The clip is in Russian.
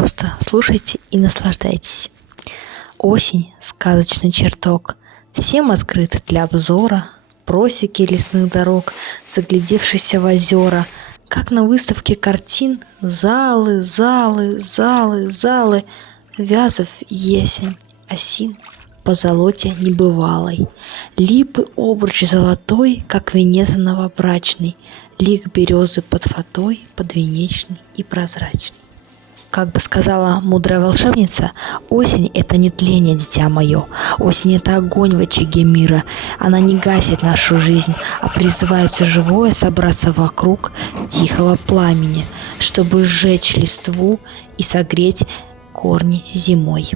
Просто слушайте и наслаждайтесь. Осень — сказочный чертог, всем открыт для обзора. Просеки лесных дорог, заглядевшиеся в озера, как на выставке картин, залы, залы, залы, залы, вязов есень, осин, позолоте небывалой. Липы обруч золотой, как венец новобрачный, лик березы под фатой, подвенечный и прозрачный. Как бы сказала мудрая волшебница, осень — это не тление, дитя мое. Осень — это огонь в очаге мира. Она не гасит нашу жизнь, а призывает все живое собраться вокруг тихого пламени, чтобы сжечь листву и согреть корни зимой.